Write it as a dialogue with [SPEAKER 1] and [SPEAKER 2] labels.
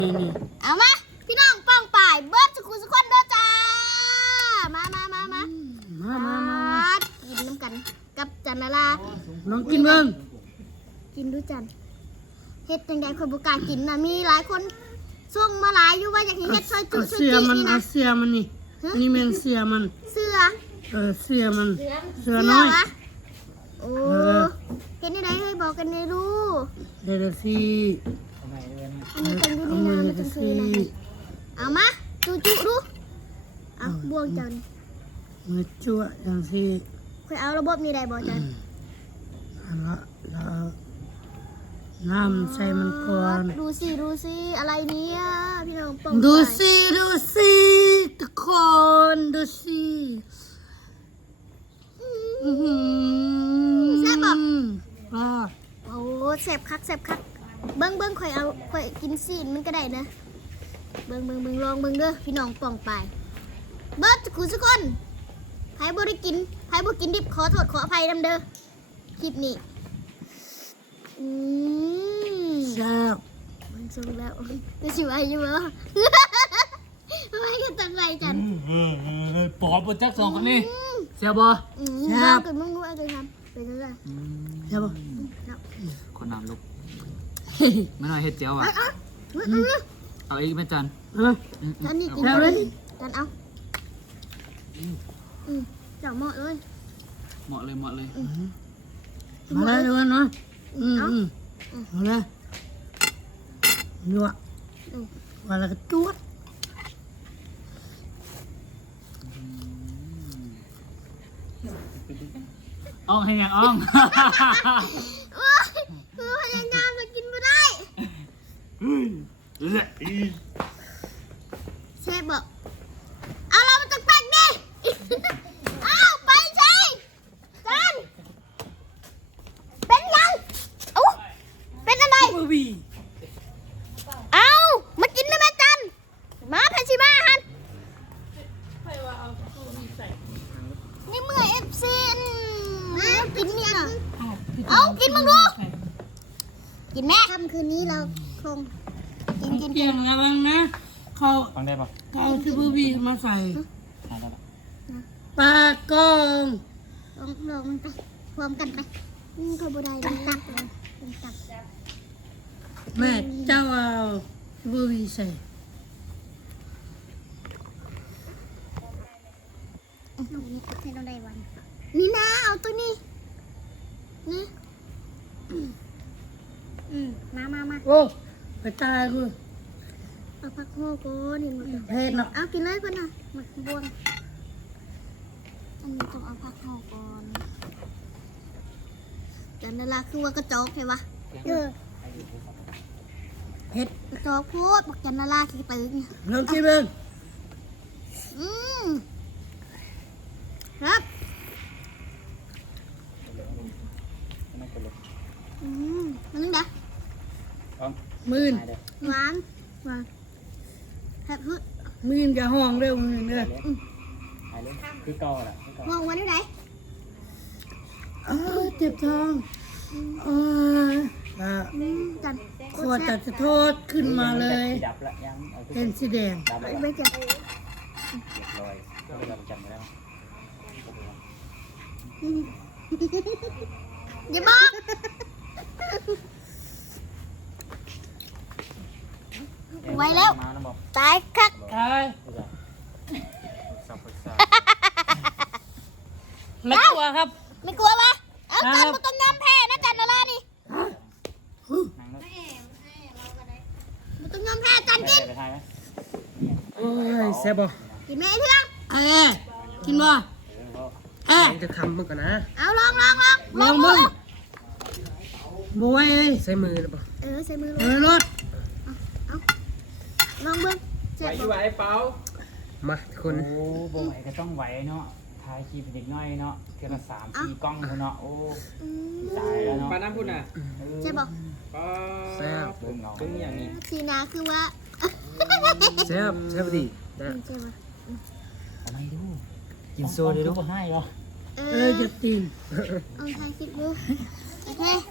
[SPEAKER 1] นี่
[SPEAKER 2] เอามาพี่น้องป้องป่ายเบิร์ดสุขุสุขคนเด้อจ้ามากินน้ำกันกับจันนารา
[SPEAKER 1] น้องกินเบิ่ง
[SPEAKER 2] กินดูจันเฮ็ดจังใดคนบุกล้ากินน่ะมีหลายคนส่งมาหลายอยู่ว่าอยากให้เฮ็ดซอยจุซอยจีนี่นะ
[SPEAKER 1] เสียมันนี่นี่แม่นเสียมัน
[SPEAKER 2] เสือ
[SPEAKER 1] เสียมันเสือน้อย
[SPEAKER 2] โอ้เฮ็ดจังใดให้บอกกันได้รู้
[SPEAKER 1] เดี๋ยวสิ
[SPEAKER 2] อันนี้จังดูนี่นะมันจังคือนะเอามาจุดูเอาบวงจัน
[SPEAKER 1] มือจั่วจังสิ
[SPEAKER 2] ค่อยเอาระบบนี้ได้บ่จัน
[SPEAKER 1] แล้วน้ำใส่มันก่อน
[SPEAKER 2] ดูสิอะไรเนี่ยพี่น้องปอง
[SPEAKER 1] ดูสิทุกคนดูสิ
[SPEAKER 2] แซ่บบ่
[SPEAKER 1] อ่า
[SPEAKER 2] โอ้แซ่บคักเบิ้งค่อยกินซีนมันก็ได้นะเบิ้งลองเบิ้งเด้อพี่น้องปองไปเบิร์ดทุกคนใครบ่ได้กินใครบ่กินดิบขอโทษขออภัยนำเด้อคลิปนี้
[SPEAKER 1] แซ่บ
[SPEAKER 2] มันสูงแล้วจะชิวอายุบ่ทำไมกันตันไรจัน
[SPEAKER 3] ปอบจักสองคนนี้เสียบ่
[SPEAKER 1] แซ่บ
[SPEAKER 2] มึงรู้อะไรทำเป็นอะไร
[SPEAKER 1] แซ่บ
[SPEAKER 3] คนน้ำลุกไม่น้อยเฮ็ดเจียวอ่ะเอาอีกไหมจัน
[SPEAKER 2] จันนี่กินเลยจันเอาจับเหมาะเลย
[SPEAKER 3] เหมาะเลย
[SPEAKER 1] มาเลยด้วยเนาะมาเลยนัวมาแล้วก็จวด
[SPEAKER 3] อ่องให้ยังอ่อง
[SPEAKER 2] คือพยายามจะกินไม่ได้เชฟบอกเอาเรามาตักแป้งดิเอาไปใช่จันเป็นยังเป็นอะไรเอามากินได้ไหมจันมาเพชิมาฮันนี่เมื่อเอฟซีกินเนี่ยเอากินมึงดูกินแม่ค่ำคืนนี้เราคงกิน
[SPEAKER 1] เกี่ยงระวังนะเขา
[SPEAKER 3] ฟังได้ปะ
[SPEAKER 1] เอาที่บูบีมาใส่ปลากง
[SPEAKER 2] ลงไปพร้อมกันไปขบุได้ตักเลยตัก
[SPEAKER 1] แม่เจ้าเอาที่บูบีใส่
[SPEAKER 2] ลูกนี้ใช้เราได้วันนี่นะเอาตัวนี้นี่มา
[SPEAKER 1] โอ้ไปตายกู
[SPEAKER 2] เอาผักโขกนี่มัน
[SPEAKER 1] เผ็ดเนาะ
[SPEAKER 2] เอากินเลยก่อนนะหมักบวงอันนี้ต้องเอาผักโขกก่อนจันนาราคือว่ากระจอกใช่ปะ
[SPEAKER 1] เผ็ด
[SPEAKER 2] กระจอกพูดบอกจันนาราขี้ตึง
[SPEAKER 1] ลองกินเบิ่ง
[SPEAKER 2] ครับมันนะ
[SPEAKER 1] มื่น
[SPEAKER 2] หวานแซ่บฮึ
[SPEAKER 1] มื่นกับห้องเร็วมื่นเลย
[SPEAKER 3] คือเก่าแหละ
[SPEAKER 2] ห้องวันนี้ไหน
[SPEAKER 1] เจ็บท้อง
[SPEAKER 2] จัน
[SPEAKER 1] ขวดตัดโทษขึ้นมาเลยเป็นสีแดง
[SPEAKER 2] ไม่เจ็บอย่าบอกไว้แล้วตายคัก
[SPEAKER 1] ตายไม่กลัวครับ
[SPEAKER 2] ไม่กลัวปะเอาจันมาต้มน้ำแพ้นะจันอะไรนี่มาต้มน้ำแพ้จันกิน
[SPEAKER 1] โอ้ยแซ่บบ่
[SPEAKER 2] กินไหมเพื่อน
[SPEAKER 1] กินบ่
[SPEAKER 4] จะคำมึงก่อนนะ
[SPEAKER 2] เอาลอง
[SPEAKER 1] มึงบวย
[SPEAKER 4] ใส่มือหรือเปล่า
[SPEAKER 2] ใส่มือ
[SPEAKER 1] รถ
[SPEAKER 2] เอาลองเบิ้ง
[SPEAKER 3] ไหวเปล่า
[SPEAKER 4] มาทุกคน
[SPEAKER 3] โอ้บ่ไหวก็ต้องไหวเนาะถ่ายคลิปเด็กน้อยเนาะเทียละ3-4กล้องเนาะโอ้ตายแล้วเนาะ
[SPEAKER 4] ปาน้ำพุ่นอ่ะ
[SPEAKER 2] ใช่ป่ะ
[SPEAKER 4] แซ่บ
[SPEAKER 3] เป็นอย่างนี้
[SPEAKER 2] ทีนาคือว่า
[SPEAKER 4] แซ่บดี
[SPEAKER 2] นะใช่ป่ะ
[SPEAKER 3] อะไรดูกินโซ่เลยดูให้เหรอ
[SPEAKER 1] จะตีน
[SPEAKER 2] เอาถ่ายคลิปดูโอเค